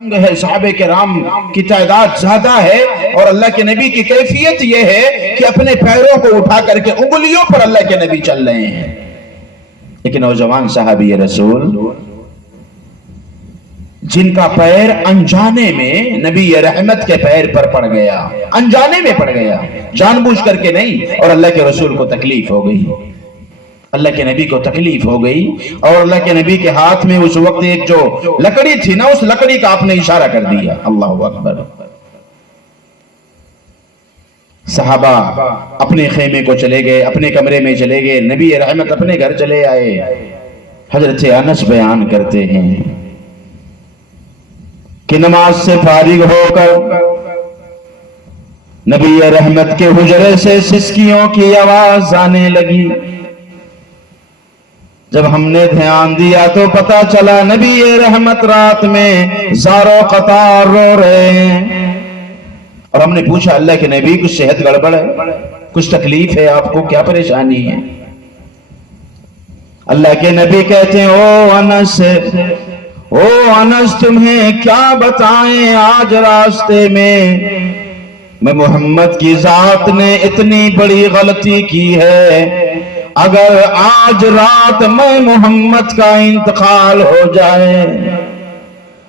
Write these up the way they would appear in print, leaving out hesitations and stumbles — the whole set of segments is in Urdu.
ہے، صحابہ کرام کی تعداد زیادہ ہے، اور اللہ کے نبی کی کیفیت یہ ہے کہ اپنے پیروں کو اٹھا کر کے انگلیوں پر اللہ کے نبی چل رہے ہیں۔ لیکن نوجوان صحابی رسول جن کا پیر انجانے میں نبی رحمت کے پیر پر پڑ گیا، انجانے میں پڑ گیا، جان بوجھ کر کے نہیں، اور اللہ کے رسول کو تکلیف ہو گئی، اللہ کے نبی کو تکلیف ہو گئی، اور اللہ کے نبی کے ہاتھ میں اس وقت ایک جو لکڑی تھی نا، اس لکڑی کا آپ نے اشارہ کر دیا۔ اللہ اکبر۔ صحابہ اپنے خیمے کو چلے گئے، اپنے کمرے میں چلے گئے، نبی رحمت اپنے گھر چلے آئے۔ حضرت انس بیان کرتے ہیں کہ نماز سے فارغ ہو کر نبی رحمت کے حجرے سے سسکیوں کی آواز آنے لگی۔ جب ہم نے دھیان دیا تو پتا چلا نبی رحمت رات میں زارو قطار رو رہے ہیں، اور ہم نے پوچھا اللہ کے نبی کچھ صحت گڑبڑ ہے، کچھ تکلیف ہے آپ کو، کیا پریشانی ہے؟ اللہ کے نبی کہتے ہیں او انس تمہیں کیا بتائیں، آج راستے میں محمد کی ذات نے اتنی بڑی غلطی کی ہے، اگر آج رات میں محمد کا انتقال ہو جائے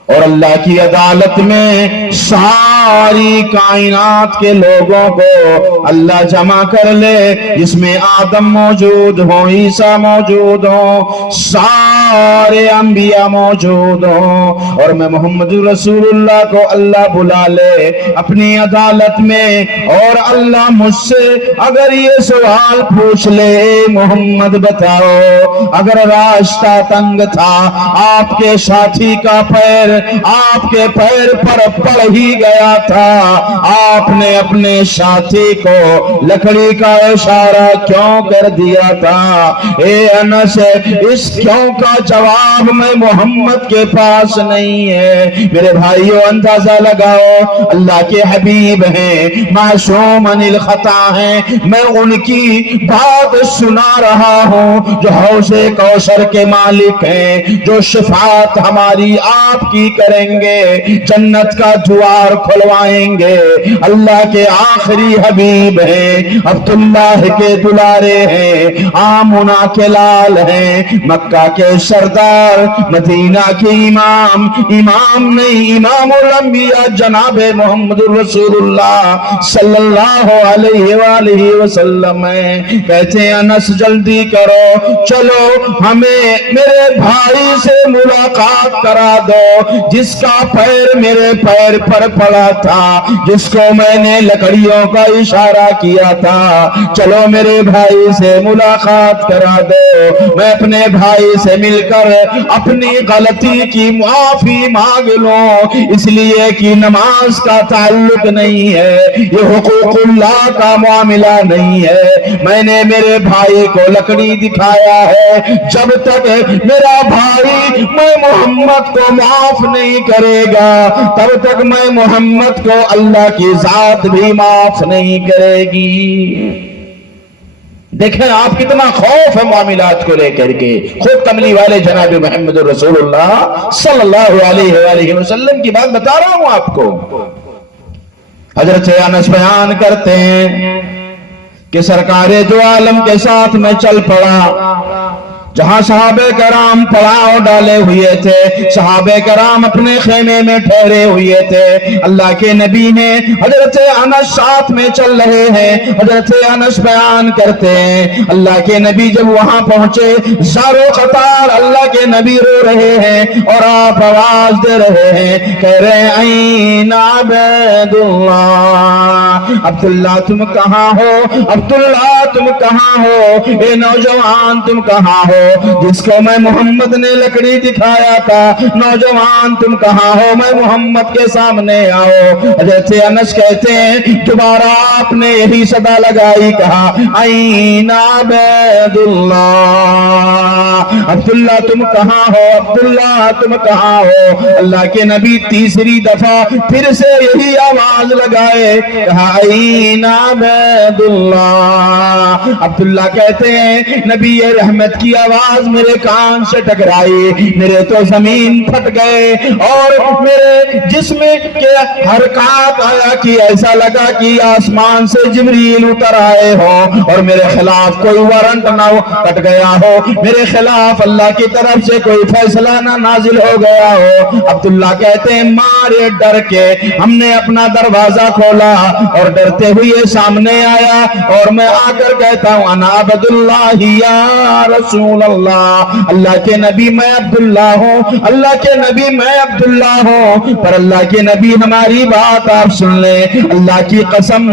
اور اللہ کی عدالت میں ساری کائنات کے لوگوں کو اللہ جمع کر لے، جس میں آدم موجود ہوں، عیسیٰ موجود ہوں، سارے انبیاء موجود ہوں، اور میں محمد رسول اللہ کو اللہ بلا لے اپنی عدالت میں، اور اللہ مجھ سے اگر یہ سوال پوچھ لے محمد بتاؤ اگر راستہ تنگ تھا، آپ کے ساتھی کا پیر آپ کے پیر پر پڑ ہی گیا تھا، آپ نے اپنے ساتھی کو لکڑی کا اشارہ کیوں کر دیا تھا؟ اے انس، اس کیوں کا جواب میں محمد کے پاس نہیں ہے۔ میرے بھائیو اندازہ لگاؤ، اللہ کے حبیب ہیں، معصوم عن الخطا ہیں، میں ان کی بات سنا رہا ہوں جو حوض کوثر کے مالک ہیں، جو شفاعت ہماری آپ کی کریں گے، جنت کا دوار کھلوائیں گے، اللہ کے آخری حبیب ہیں، عبداللہ کے دلارے ہیں، آمنہ کے لال ہیں، مکہ کے سردار، مدینہ کے امام نہیں، امام الانبیاء جناب محمد رسول اللہ صلی اللہ علیہ وآلہ وسلم ہیں۔ کہتے ہیں انس جلدی کرو، چلو ہمیں میرے بھائی سے ملاقات کرا دو جس کا پیر میرے پیر پر پڑا تھا، جس کو میں نے لکڑیوں کا اشارہ کیا تھا، چلو میرے بھائی سے ملاقات کرا دو، میں اپنے بھائی سے مل کر اپنی غلطی کی معافی مانگ لوں، اس لیے کہ نماز کا تعلق نہیں ہے، یہ حقوق اللہ کا معاملہ نہیں ہے، میں نے میرے بھائی کو لکڑی دکھایا ہے، جب تک میرا بھائی میں محمد کو معاف نہیں کرے گا تب تک میں محمد کو اللہ کی ذات بھی معاف نہیں کرے گی۔ دیکھیں آپ کتنا خوف ہے معاملات کو لے کر کے، خود کملی والے جناب محمد رسول اللہ صلی اللہ علیہ وآلہ وسلم کی بات بتا رہا ہوں آپ کو۔ حضرت انس بیان کرتے ہیں کہ سرکار دو عالم کے ساتھ میں چل پڑا، جہاں صحابہ کرام پڑاؤ ڈالے ہوئے تھے، صحابہ کرام اپنے خیمے میں ٹھہرے ہوئے تھے، اللہ کے نبی نے حضرت انس ساتھ میں چل رہے ہیں۔ حضرت انس بیان کرتے ہیں اللہ کے نبی جب وہاں پہنچے، زارو قطار اللہ کے نبی رو رہے ہیں، اور آپ آواز دے رہے ہیں، کہہ رہے ہیں این عبداللہ، عبداللہ تم کہاں ہو، عبداللہ تم کہاں ہو، اے نوجوان تم کہاں ہو جس کو میں محمد نے لکڑی دکھایا تھا، نوجوان تم کہاں ہو، میں محمد کے سامنے آؤ۔ حضرت انس کہتے ہیں دوبارہ آپ نے یہی صدا لگائی، کہا این عبداللہ، عبداللہ تم کہاں ہو، عبداللہ تم کہاں ہو۔ اللہ کے نبی تیسری دفعہ پھر سے یہی آواز لگائے، کہا این عبداللہ۔ عبداللہ کہتے ہیں نبی رحمت کی آواز میرے کان سے ٹکرائی، میرے تو زمین پھٹ گئے اور میرے جسم کے حرکات آیا کہ ایسا لگا کہ آسمان سے جبریل اتر آئے ہو اور میرے خلاف کوئی وارنٹ نہ کٹ گیا ہو، میرے خلاف اللہ کی طرف سے کوئی فیصلہ نہ نازل ہو گیا ہو۔ عبداللہ کہتے ہیں مارے ڈر کے ہم نے اپنا دروازہ کھولا اور ڈرتے ہوئے سامنے آیا اور میں آ کر کہتا ہوں انا عبداللہ یا رسول اللہ، اللہ کے نبی میں عبداللہ ہوں، اللہ کے نبی میں عبداللہ ہوں۔ پر اللہ کے نبی ہماری بات آپ سن لیں، اللہ کی قسم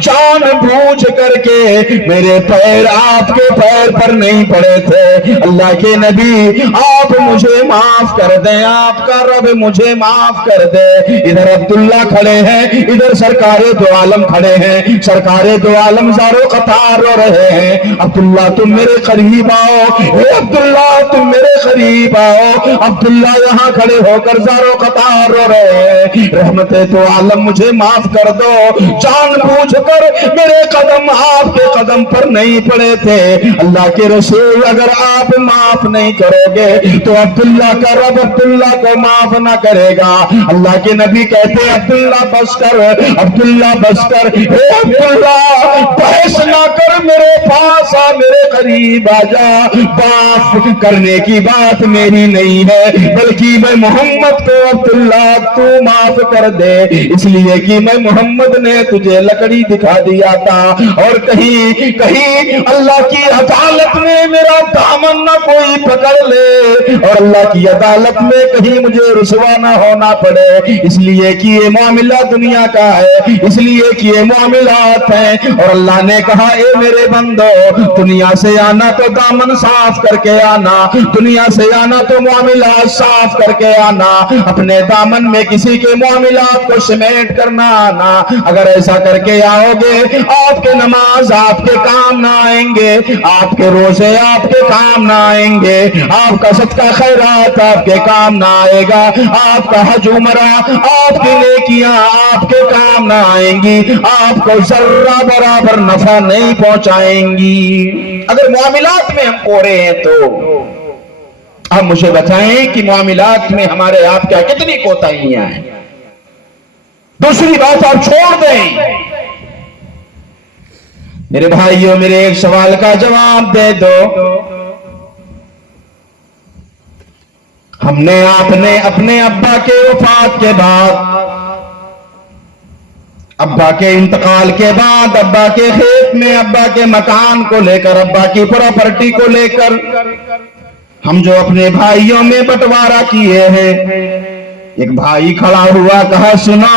جان بوجھ کر کے میرے پیر آپ کے پیر پر نہیں پڑے تھے۔ اللہ کے نبی آپ مجھے معاف کر دیں، آپ کا رب مجھے معاف کر دے۔ ادھر عبداللہ کھڑے ہیں، ادھر سرکار دو عالم کھڑے ہیں، سرکار دو عالم زارو قطار رو رہے ہیں۔ عبداللہ تم میرے قریب آؤ، اے عبداللہ تم میرے قریب آؤ۔ عبداللہ یہاں کھڑے ہو کر زارو قطار رو رہے ہیں، رحمت تو عالم مجھے معاف کر دو، جان بوجھ کر میرے قدم آپ کے قدم پر نہیں پڑے تھے۔ اللہ کے رسول اگر آپ معاف نہیں کرو گے تو عبداللہ کا رب عبداللہ کو معاف نہ کرے گا۔ اللہ کے نبی کہتے عبداللہ بس کر، عبداللہ بس کر، اے عبداللہ بحث نہ کر، میرے پاس آ، میرے قریب آ جا۔ معاف کرنے کی بات میری نہیں ہے بلکہ میں محمد کو عبداللہ تو معاف کر دے، اس لیے کہ میں محمد نے تجھے لکڑی دکھا دیا تھا اور کہیں اللہ کی عدالت میں میرا دامن نہ کوئی پکڑ لے اور اللہ کی عدالت میں کہیں مجھے رسوا نہ ہونا پڑے، اس لیے کہ یہ معاملہ دنیا کا ہے، اس لیے کہ یہ معاملات ہیں۔ اور اللہ نے کہا اے میرے بندو دنیا سے آنا تو دامن صاف کر کے آنا، دنیا سے آنا تو معاملات صاف کر کے آنا، اپنے دامن میں کسی کے معاملات کو سمیٹ کرنا آنا۔ اگر ایسا کر کے آؤ گے آپ کے نماز آپ کے کام نہ آئیں گے، آپ کے روزے آپ کے کام نہ آئیں گے، آپ کا صدقہ خیرات آپ کے کام نہ آئے گا، آپ کا حج عمرہ آپ کی نیکیاں آپ کے کام نہ آئیں گی، آپ کو ذرہ برابر نفع نہیں پہنچائیں گی۔ اگر معاملات میں ہم پورے ہیں تو آپ مجھے بتائیں کہ معاملات میں ہمارے آپ کیا کتنی کوتاہیاں ہیں۔ دوسری بات آپ چھوڑ دیں، میرے بھائیوں میرے ایک سوال کا جواب دے دو، ہم نے آپ نے اپنے ابا کے وفات کے بعد، ابا کے انتقال کے بعد، ابا کے کھیت میں ابا کے مکان کو لے کر، ابا کی پراپرٹی کو لے کر ہم جو اپنے بھائیوں میں بٹوارا کیے ہیں، ایک بھائی کھڑا ہوا کہا سنو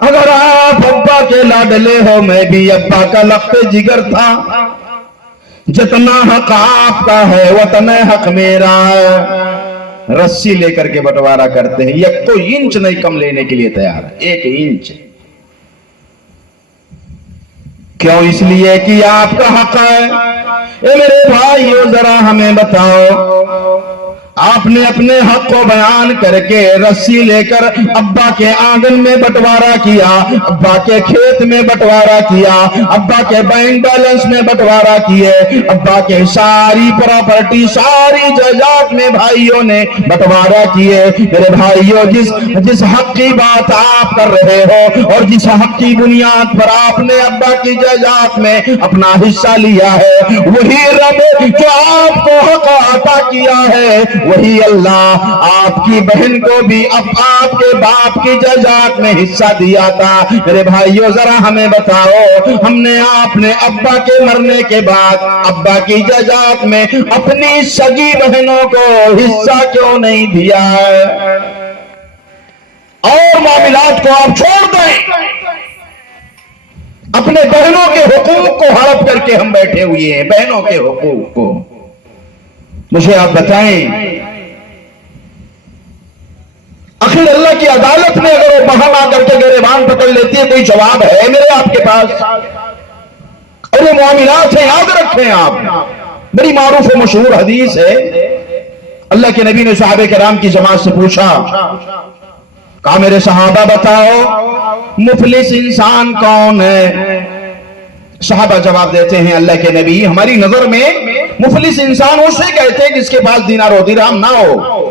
اگر آپ ابا کے لاڈلے ہو، میں بھی ابا کا لخت جگر تھا، جتنا حق آپ کا ہے اتنا حق میرا ہے۔ رسی لے کر کے بٹوارا کرتے ہیں، یک تو انچ نہیں کم لینے کے لیے تیار ہے، 1 انچ۔ کیوں؟ اس لیے کہ آپ کا حق ہے۔ اے میرے بھائیو ذرا ہمیں بتاؤ، آپ نے اپنے حق کو بیان کر کے رسی لے کر ابا کے آنگن میں بٹوارا کیا، ابا کے کھیت میں بٹوارا کیا، ابا کے بینک بیلنس میں بٹوارا کیے، ابا کے ساری پراپرٹی ساری جائیداد میں بھائیوں نے بٹوارا کیے۔ میرے بھائیوں جس حق کی بات آپ کر رہے ہو اور جس حق کی بنیاد پر آپ نے ابا کی جائیداد میں اپنا حصہ لیا ہے، وہی رب جو آپ کو حق عطا کیا ہے، وہی اللہ آپ کی بہن کو بھی اب آپ کے باپ کی جائیداد میں حصہ دیا تھا۔ میرے بھائیوں ذرا ہمیں بتاؤ، ہم نے آپ نے ابا کے مرنے کے بعد ابا کی جائیداد میں اپنی سگی بہنوں کو حصہ کیوں نہیں دیا ہے؟ اور معاملات کو آپ چھوڑ دیں، اپنے بہنوں کے حقوق کو ہڑپ کر کے ہم بیٹھے ہوئے ہیں، بہنوں کے حقوق کو۔ مجھے آپ بتائیں آخر اللہ کی عدالت میں اگر وہ بہن آ کر کے گریبان پکڑ لیتی ہے، کوئی جواب ہے میرے آپ کے پاس؟ اور وہ معاملات ہیں، یاد رکھیں آپ، بڑی معروف و مشہور حدیث ہے۔ اللہ کے نبی نے صحابہ کرام کی جماعت سے پوچھا، کہا میرے صحابہ بتاؤ مفلس انسان کون ہے؟ صحابہ جواب دیتے ہیں اللہ کے نبی ہماری نظر میں مفلس انسان اسے کہتے ہیں جس کے پاس دینار و درہم نہ ہو،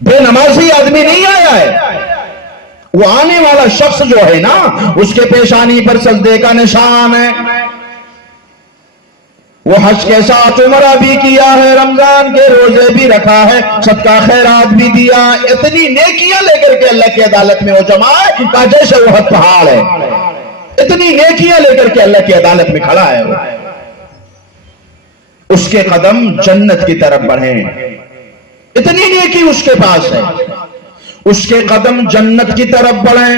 بے نمازی آدمی نہیں آیا ہے، وہ آنے والا شخص جو ہے نا اس کے پیشانی پر سجدے کا نشان ہے، وہ حج کے ساتھ عمرہ بھی کیا ہے، رمضان کے روزے بھی رکھا ہے، صدقہ خیرات بھی دیا، اتنی نیکیاں لے کر کے اللہ کی عدالت میں وہ جمع ہے کہ جیسے وہ پہاڑ ہے، اتنی نیکیاں لے کر کے اللہ کی عدالت میں کھڑا ہے وہ، اس کے قدم جنت کی طرف بڑھیں، اتنی نیکی اس کے پاس ہے، اس کے قدم جنت کی طرف بڑھیں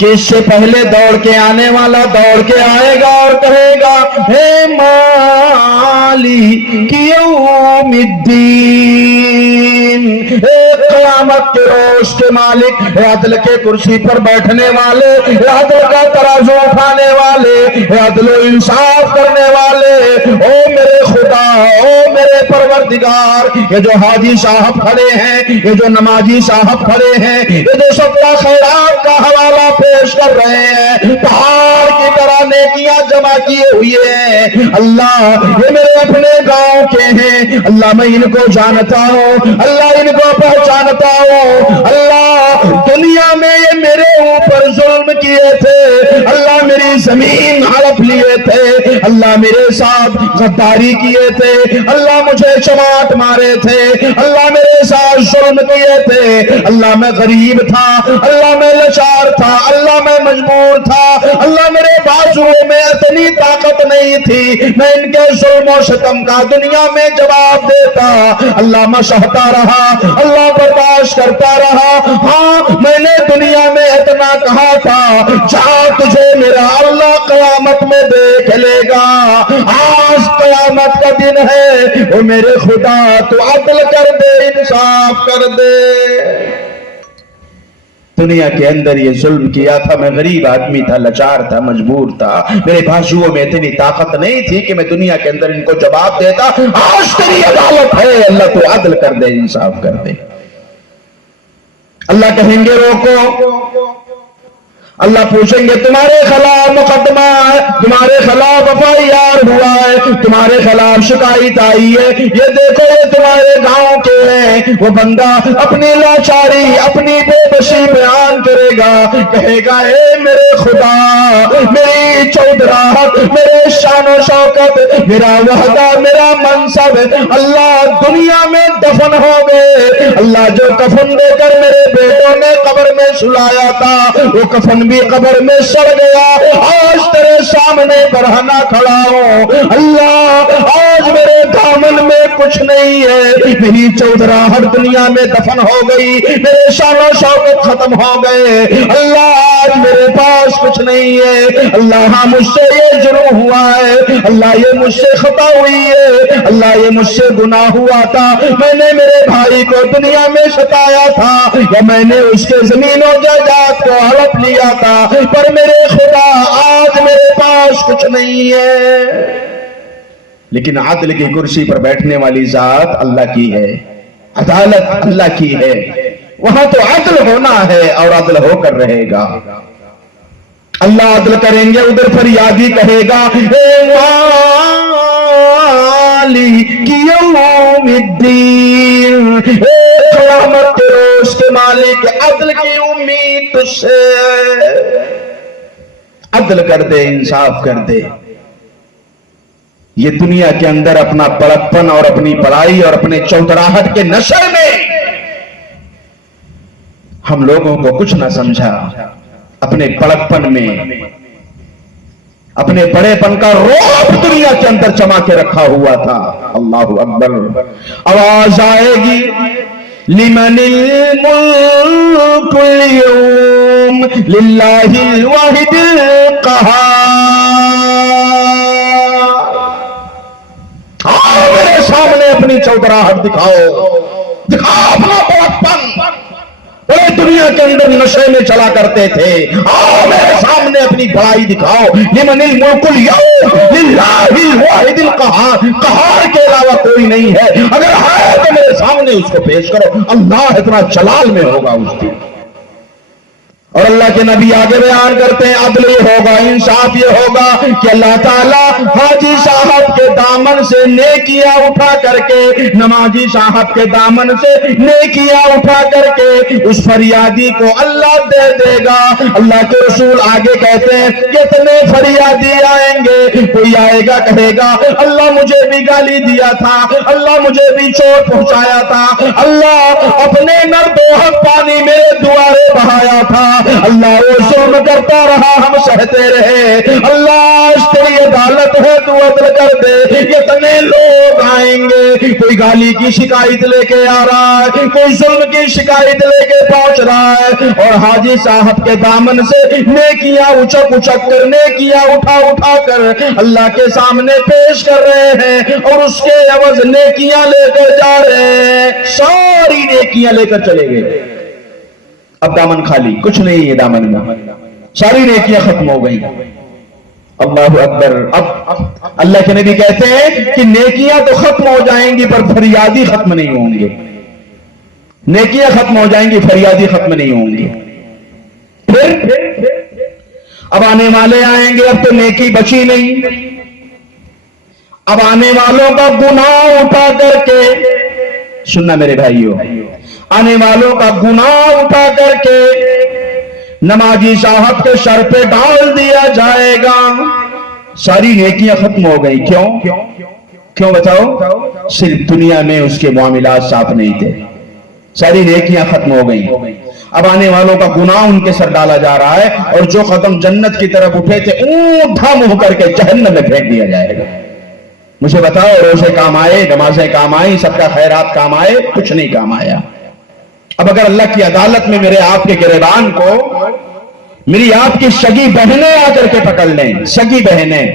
کہ اس سے پہلے دوڑ کے آنے والا دوڑ کے آئے گا اور کہے گا ہے مالک یوم الدین، اے قیامت کے روز کے مالک، اے عدل کے کرسی پر بیٹھنے والے، اے عدل کا ترازو اٹھانے والے، اے عدل و انصاف کرنے والے، او میرے خدا، او میرے پروردگار، یہ جو حاجی صاحب کھڑے ہیں، یہ جو نمازی صاحب کھڑے ہیں، یہ جو صدقہ خیرات کا حوالہ پیش کر رہے ہیں، پہاڑ کی طرح نیکیاں جمع کیے ہوئے ہیں، اللہ یہ میرے اپنے گاؤں کے ہیں، اللہ میں ان کو جانتا ہوں، اللہ ان کو پہچانتا ہوں، اللہ دنیا میں یہ میرے اوپر ظلم کیے تھے، اللہ میری زمین ہڑپ لیے تھے، اللہ میرے ساتھ غداری کیے تھے، اللہ مجھے چماٹ مارے تھے، اللہ میرے ساتھ ظلم کیے تھے، اللہ میں غریب تھا، اللہ میں لاچار تھا، اللہ میں مجبور تھا، اللہ میرے بازوؤں میں اتنی طاقت نہیں تھی میں ان کے ظلم و ستم کا دنیا میں جواب دیتا، اللہ میں سہتا رہا، اللہ برداشت کرتا رہا، ہاں میں نے دنیا میں اتنا کہا تھا جا تجھے میرا اللہ قیامت میں دیکھ لے گا، آج قیامت کا دن ہے، وہ میرے خدا تو عدل کر دے، انصاف کر دے، دنیا کے اندر یہ ظلم کیا تھا، میں غریب آدمی تھا، لاچار تھا، مجبور تھا، میرے بازوؤں میں اتنی طاقت نہیں تھی کہ میں دنیا کے اندر ان کو جواب دیتا، آج تیری عدالت ہے، اللہ تو عدل کر دے، انصاف کر دے۔ اللہ کہیں گے روکو، اللہ پوچھیں گے تمہارے خلاف مقدمہ ہے، تمہارے خلاف FIR ہوا ہے، تمہارے خلاف شکایت آئی ہے، یہ دیکھو یہ تمہارے گاؤں کے ہیں، وہ بندہ اپنی لاچاری اپنی بے بسی بیان کرے گا، کہے گا اے میرے خدا، میری چودراہٹ، میرے شان و شوکت، میرا وحدہ، میرا منصب، اللہ دنیا میں دفن ہو گئے، اللہ جو کفن دے کر میرے بیٹوں نے قبر میں سلایا تھا وہ کفن بھی قبر میں سڑ گیا، آج تیرے سامنے برہنہ کھڑا ہوں، اللہ آج میرے دامن میں کچھ نہیں ہے، میری چودراہٹ دنیا میں دفن ہو گئی، میرے شان و شوکت ختم ہو گئے، اللہ آج میرے پاس کچھ نہیں ہے، اللہ ہاں مجھ سے یہ جرم ہوا ہے، اللہ یہ مجھ سے خطا ہوئی ہے، اللہ یہ مجھ سے گناہ ہوا تھا، میں نے میرے بھائی کو دنیا میں ستایا تھا، یا میں نے اس کے زمین و جائیداد کو ہڑپ لیا تھا، پر میرے خدا آج میرے پاس کچھ نہیں ہے، لیکن عدل کی کرسی پر بیٹھنے والی ذات اللہ کی ہے، عدالت اللہ کی ہے، وہاں تو عدل ہونا ہے اور عدل ہو کر رہے گا، اللہ عدل کریں گے، ادھر فریادی کہے گا اے مالک یوم الدین، اے قیامت کے روز کے مالک، عدل کی امید تجھ سے، عدل کر دے، انصاف کر دے۔ یہ دنیا کے اندر اپنا بڑکپن اور اپنی بڑائی اور اپنے چودراہٹ کے نشے میں ہم لوگوں کو کچھ نہ سمجھا، اپنے بڑکپن میں اپنے بڑے پن کا روب دنیا کے اندر جما کے رکھا ہوا تھا۔ اللہ اکبر، آواز آئے گی لمن الملک اليوم للہ الواحد القہار، آؤ میرے سامنے اپنی چودراہٹ دکھاؤ، دکھاؤ اپنا بڑکپن، بڑے دنیا کے اندر نشے میں چلا کرتے تھے، آؤ میرے سامنے اپنی بڑائی دکھاؤ، لمن الملک اليوم للہ الواحد القہار، قہار کے علاوہ کوئی نہیں ہے، اگر ہے تو میرے سامنے اس کو پیش کرو، اللہ اتنا جلال میں ہوگا اس دن۔ اور اللہ کے نبی آگے بیان کرتے ہیں عدل یہ ہوگا، انصاف یہ ہوگا کہ اللہ تعالیٰ حاجی صاحب کے دامن سے نیکیاں اٹھا کر کے، نمازی صاحب کے دامن سے نیکیاں اٹھا کر کے اس فریادی کو اللہ دے دے گا۔ اللہ کے رسول آگے کہتے ہیں کتنے فریادی آئیں گے، کوئی آئے گا کہے گا اللہ مجھے بھی گالی دیا تھا، اللہ مجھے بھی چوٹ پہنچایا تھا، اللہ اپنے نرد و حق پانی میرے دوارے بہایا تھا، اللہ وہ ظلم کرتا رہا ہم سہتے رہے، اللہ تیری عدالت ہے تو عدل کر دے۔ کتنے لوگ آئیں گے، کوئی گالی کی شکایت لے کے آ رہا ہے، کوئی ظلم کی شکایت لے کے پہنچ رہا ہے، اور حاجی صاحب کے دامن سے نیکیاں اچک اچک کر، نیکیاں اٹھا اٹھا کر اللہ کے سامنے پیش کر رہے ہیں، اور اس کے عوض نیکیاں لے کر جا رہے ہیں، ساری نیکیاں لے کر چلے گئے۔ اب دامن خالی، کچھ نہیں ہے دامن میں، ساری نیکیاں ختم ہو گئی۔ اللہ اکبر۔ اب اللہ کے نبی کہتے ہیں کہ نیکیاں تو ختم ہو جائیں گی پر فریادی ختم نہیں ہوں گے، نیکیاں ختم ہو جائیں گی، فریادی ختم نہیں ہوں گے۔ پھر اب آنے والے آئیں گے، اب تو نیکی بچی نہیں، اب آنے والوں کا گناہ اٹھا کر کے، سننا میرے بھائیوں، آنے والوں کا گناہ اٹھا کر کے نمازی صاحب کے سر پہ ڈال دیا جائے گا۔ ساری نیکیاں ختم ہو گئی، کیوں بتاؤ؟ صرف دنیا میں اس کے معاملات صاف نہیں تھے، ساری نیکیاں ختم ہو گئی۔ اب آنے والوں کا گناہ ان کے سر ڈالا جا رہا ہے، اور جو قدم جنت کی طرف اٹھے تھے اونٹھا منہ کر کے جہنم میں پھینک دیا جائے گا۔ مجھے بتاؤ، روزے کام آئے، نمازیں کام آئی، سب کا خیرات کام آئے؟ کچھ نہیں کام آیا۔ اب اگر اللہ کی عدالت میں میرے آپ کے گریبان کو میری آپ کی سگی بہنیں آ کر کے پکڑ لیں، سگی بہنیں،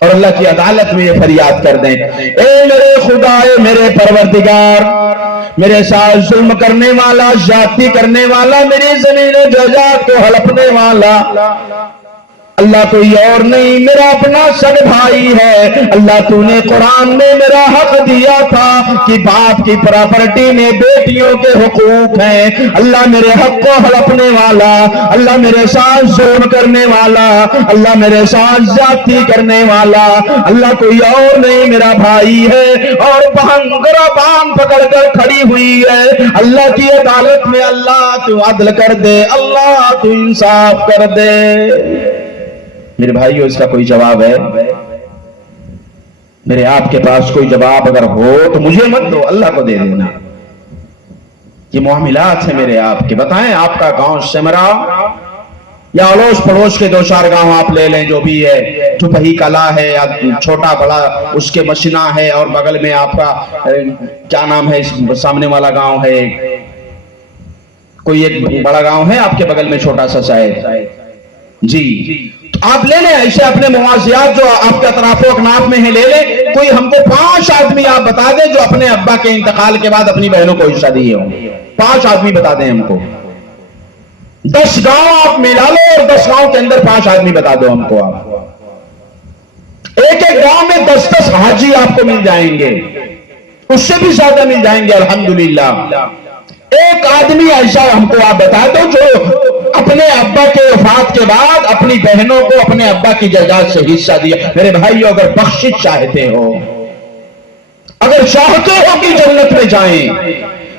اور اللہ کی عدالت میں یہ فریاد کر دیں اے میرے خدا، اے میرے پروردگار، میرے ساتھ ظلم کرنے والا، زیادتی کرنے والا، میری زمین جائیداد کو ہڑپنے والا اللہ کوئی اور نہیں، میرا اپنا سگ بھائی ہے۔ اللہ تو نے قرآن میں میرا حق دیا تھا کہ باپ کی پراپرٹی میں بیٹیوں کے حقوق ہیں۔ اللہ میرے حق کو ہڑپنے والا، اللہ میرے ساتھ ظلم کرنے والا، اللہ میرے ساتھ زیادتی کرنے والا اللہ کوئی اور نہیں، میرا بھائی ہے، اور بہنگرا بان پکڑ کر کھڑی ہوئی ہے اللہ کی عدالت میں۔ اللہ تو عدل کر دے، اللہ تو انصاف کر دے۔ میرے بھائیو، اس کا کوئی جواب ہے؟ میرے آپ کے پاس کوئی جواب اگر ہو تو مجھے مت دو، اللہ کو دے دینا۔ یہ معاملات ہیں میرے آپ کے، بتائیں آپ کا گاؤں سمرا یا اڑوس پڑوس کے دو چار گاؤں آپ لے لیں، جو بھی ہے، ٹھپہی کلا ہے یا چھوٹا بڑا اس کے مشینہ ہے، اور بغل میں آپ کا کیا نام ہے، سامنے والا گاؤں ہے، کوئی ایک بڑا گاؤں ہے آپ کے بغل میں، چھوٹا سا شاید، جی، آپ لے لیں ایسے اپنے موازیات جو آپ کے اطراف و اکناف میں ہیں لے لیں۔ کوئی ہم کو 5 آدمی آپ بتا دیں جو اپنے ابا کے انتقال کے بعد اپنی بہنوں کو حصہ دیے ہوں، 5 آدمی بتا دیں ہم کو۔ 10 گاؤں آپ ملا لو اور 10 گاؤں کے اندر 5 آدمی بتا دو ہم کو۔ آپ ایک ایک گاؤں میں 10 حاجی آپ کو مل جائیں گے، اس سے بھی زیادہ مل جائیں گے الحمدللہ۔ ایک آدمی ایسا ہم کو آپ بتا دو جو اپنے ابا کے وفات کے بعد اپنی بہنوں کو اپنے ابا کی جائیداد سے حصہ دیا۔ میرے بھائیو، اگر بخشش چاہتے ہو، اگر چاہتے ہو کہ جنت میں جائیں،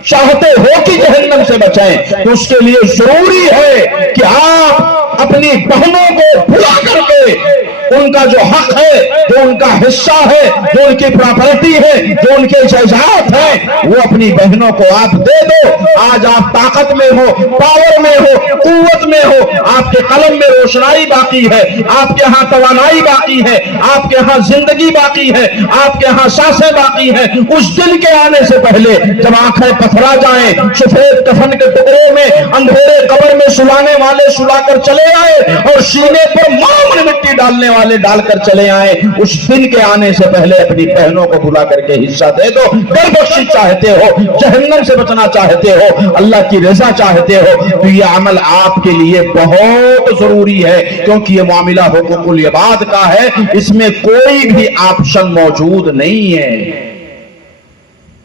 چاہتے ہو کہ جہنم سے بچائیں، تو اس کے لیے ضروری ہے کہ آپ اپنی بہنوں کو بلا کر کے ان کا جو حق ہے، جو ان کا حصہ ہے، جو ان کی پراپرٹی ہے، جو ان کے جائیداد ہے، وہ اپنی بہنوں کو آپ دے دو۔ آج آپ طاقت میں ہو، پاور میں ہو، قوت میں ہو، آپ کے قلم میں روشنائی باقی ہے، آپ کے ہاں توانائی باقی ہے، آپ کے ہاں زندگی باقی ہے، آپ کے ہاں سانسیں باقی ہیں۔ اس دن کے آنے سے پہلے جب آنکھیں پتھرا جائیں، سفید کفن کے ٹکڑے میں اندھیرے قبر میں سلانے والے سلا کر چلے آئے، اور سینے پر معمر مٹی ڈالنے والے ڈال کر چلے آئے، اس دن کے آنے سے پہلے اپنی بہنوں کو بلا کر کے حصہ دے دو۔ گر بخشش چاہتے ہو، جہنم سے بچنا چاہتے ہو، اللہ کی رضا چاہتے ہو، تو یہ عمل آپ کے لیے بہت ضروری ہے، کیونکہ یہ معاملہ حقوق العباد کا ہے، اس میں کوئی بھی آپشن موجود نہیں ہے۔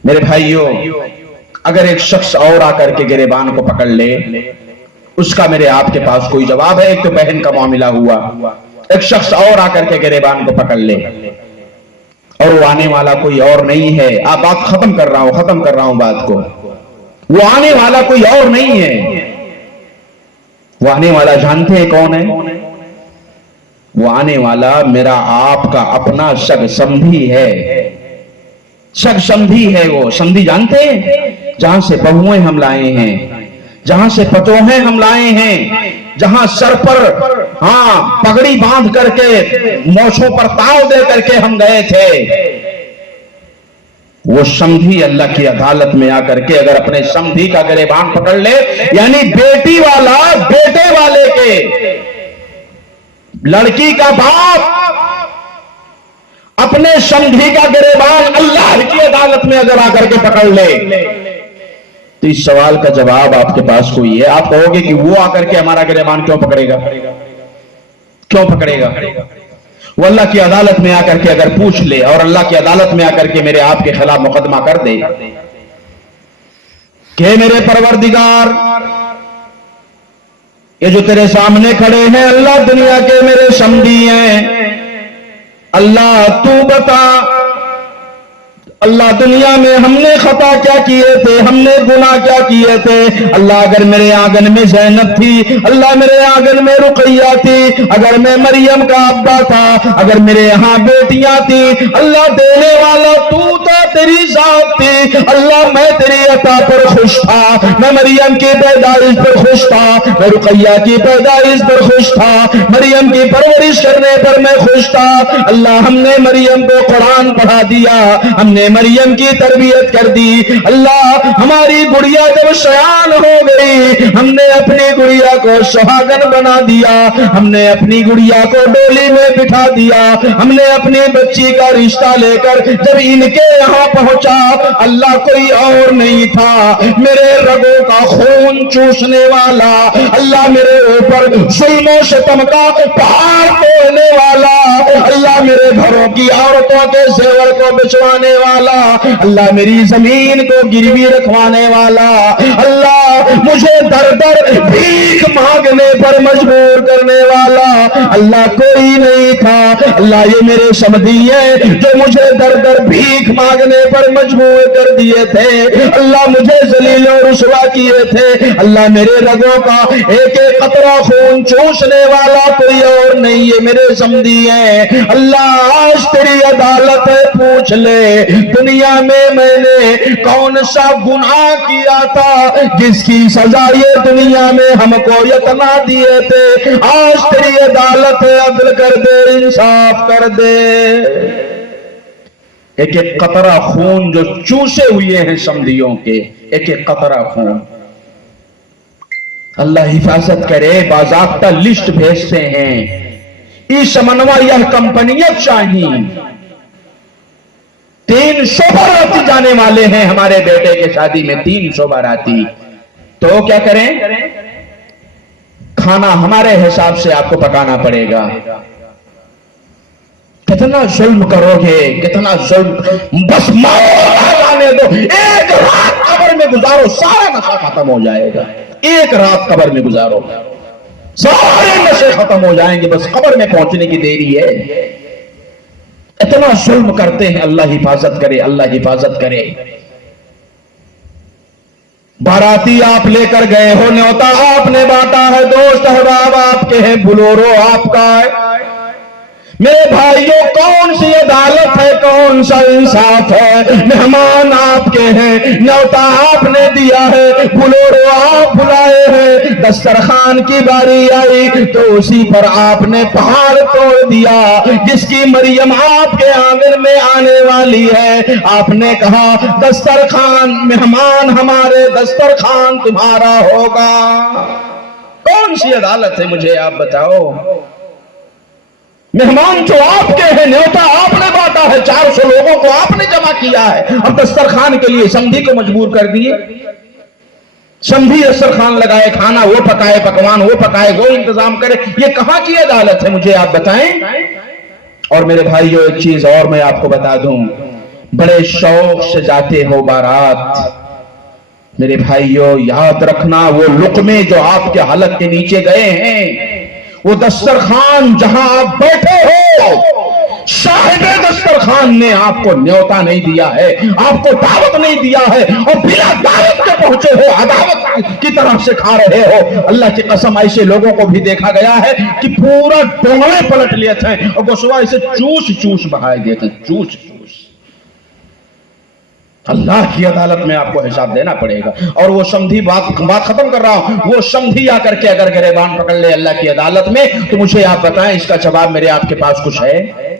میرے بھائیوں، اگر ایک شخص اور آ کر کے گریبان کو پکڑ لے اس کا میرے آپ کے پاس کوئی جواب ہے؟ ایک تو بہن کا معاملہ ہوا، ایک شخص اور آ کر کے گریبان کو پکڑ لے، اور وہ آنے والا کوئی اور نہیں ہے. آپ بات ختم کر رہا ہوں بات کو. وہ آنے والا کوئی اور نہیں ہے. وہ آنے والا جانتے ہیں کون ہے؟ وہ آنے والا میرا آپ کا اپنا سگ سمدھی ہے. سگ سمدھی ہے. وہ سمدھی جانتے ہیں؟ جہاں سے بہویں ہم لائے ہیں، جہاں سے پتوہیں ہم لائے ہیں، جہاں سر پر پگڑی باندھ کر کے موچھوں پر تاؤ دے کر کے ہم گئے تھے. وہ سمدھی اللہ کی عدالت میں آ کر کے اگر اپنے سمدھی کا گریبان پکڑ لے، یعنی بیٹی والا بیٹے والے کے، لڑکی کا باپ اپنے سمدھی کا گریبان اللہ کی عدالت میں اگر آ کر کے پکڑ لے، تو اس سوال کا جواب آپ کے پاس کوئی ہے؟ آپ کہو گے کہ وہ آ کر کے ہمارا گریبان کیوں پکڑے گا؟ کیوں پکڑے گا؟ وہ اللہ کی عدالت میں آ کر کے اگر پوچھ لے اور اللہ کی عدالت میں آ کر کے میرے آپ کے خلاف مقدمہ کر دے کہ میرے پروردگار، یہ جو تیرے سامنے کھڑے ہیں اللہ دنیا کے میرے سمدھی ہیں، اللہ تو بتا، اللہ دنیا میں ہم نے خطا کیا کیے تھے، ہم نے گناہ کیا کیے تھے؟ اللہ اگر میرے آنگن میں زینب تھی، اللہ میرے آنگن میں رقیہ تھی، اگر میں مریم کا ابا تھا، اگر میرے یہاں بیٹیاں تھی، اللہ دینے والا تو تھا، تیری ذات تھی، اللہ میں تیری عطا پر خوش تھا، میں مریم کی پیدائش پر خوش تھا، میں رقیہ کی پیدائش پر خوش تھا، مریم کی پرورش کرنے پر میں خوش تھا. اللہ ہم نے مریم کو قرآن پڑھا دیا، ہم نے مریم کی تربیت کر دی. اللہ ہماری گڑیا جب سیان ہو گئی، ہم نے اپنی گڑیا کو سہاگن بنا دیا، ہم نے اپنی گڑیا کو ڈولی میں بٹھا دیا، ہم نے اپنی بچی کا رشتہ لے کر جب ان کے یہاں پہنچا، اللہ کوئی اور نہیں تھا، میرے رگوں کا خون چوسنے والا، اللہ میرے اوپر ظلم و ستم کا پہاڑ توڑنے والا، اللہ میرے گھروں کی عورتوں کے زیور کو بچوانے والا، اللہ میری زمین کو گروی رکھوانے والا، اللہ مجھے در در بھیک مانگنے پر مجبور کرنے والا، اللہ کوئی نہیں تھا. اللہ یہ میرے سمدھی ہیں جو مجھے در در بھیک مانگنے پر مجبور کر دیے تھے، اللہ مجھے ذلیل و رسوا کیے تھے. اللہ میرے رگوں کا ایک ایک قطرہ خون چوسنے والا کوئی اور نہیں، یہ میرے سمدھی ہیں. اللہ آج تیری عدالت ہے، پوچھ لے دنیا میں نے کون سا گناہ کیا تھا جس کی سزا یہ دنیا میں ہم کو یتنا دیے تھے. آج تیری عدالت ہے، عدل کر دے، انصاف کر دے. ایک ایک قطرہ خون جو چوسے ہوئے ہیں سمدھیوں کے، ایک ایک قطرہ خون. اللہ حفاظت کرے. باضابطہ لسٹ بھیجتے ہیں، اس منوا یہ کمپنیاں چاہیے، 300 باراتی جانے والے ہیں ہمارے بیٹے کے شادی میں، 300 باراتی. تو کیا کریں؟ کھانا ہمارے حساب سے آپ کو پکانا پڑے گا. کتنا ظلم کرو گے، کتنا ظلم. بس آنے دو، ایک رات قبر میں گزارو، سارا نشہ ختم ہو جائے گا. ایک رات قبر میں گزارو، سارے نشے ختم ہو جائیں گے. بس قبر میں پہنچنے کی دیری ہے. اتنا ظلم کرتے ہیں. اللہ حفاظت کرے، اللہ حفاظت کرے. باراتی آپ لے کر گئے ہو، نیوتا آپ نے بانٹا ہے، دوست احباب آپ کے ہیں، بلورو آپ کا ہے. میرے بھائیوں کون سی عدالت ہے، کون سا انصاف ہے؟ مہمان آپ کے ہیں، نیوتا آپ نے دیا ہے، بلورو آپ بلائے ہیں. دسترخوان کی باری آئی تو اسی پر آپ نے پہاڑ توڑ دیا. جس کی مریم آپ کے آنگن میں آنے والی ہے، آپ نے کہا دسترخوان مہمان ہمارے، دسترخوان تمہارا ہوگا. کون سی عدالت ہے؟ مجھے آپ بتاؤ. مہمان جو آپ کے ہیں، نیوتا آپ نے بانٹا ہے، 400 لوگوں کو آپ نے جمع کیا ہے، اب دسترخوان کے لیے سمدھی کو مجبور کر دیے. سمدھی دسترخوان لگائے، کھانا وہ پکائے، پکوان وہ پکائے، وہ انتظام کرے. یہ کہاں کی عدالت ہے؟ مجھے آپ بتائیں. اور میرے بھائیوں ایک چیز اور میں آپ کو بتا دوں، بڑے شوق سے جاتے ہو بارات، میرے بھائیوں یاد رکھنا وہ لقمے جو آپ کے حلق کے نیچے گئے ہیں، وہ دسترخوان جہاں آپ بیٹھے ہو، صاحب دسترخوان نے آپ کو نیوتا نہیں دیا ہے، آپ کو دعوت نہیں دیا ہے، اور بلا دعوت کے پہنچے ہو، عداوت کی طرح سے کھا رہے ہو۔ اللہ کی قسم ایسے لوگوں کو بھی دیکھا گیا ہے کہ پورا ڈونگلے پلٹ لیتے ہیں اور گوشوا اسے چوس چوس بہائے دیتے ہیں، چوس چوس۔ اللہ کی عدالت میں آپ کو حساب دینا پڑے گا۔ اور وہ سمدھی بات ختم کر رہا ہوں، وہ سمدھی آ کر کے اگر گریبان پکڑ لے اللہ کی عدالت میں، تو مجھے آپ بتائیں اس کا جواب میرے آپ کے پاس کچھ ہے؟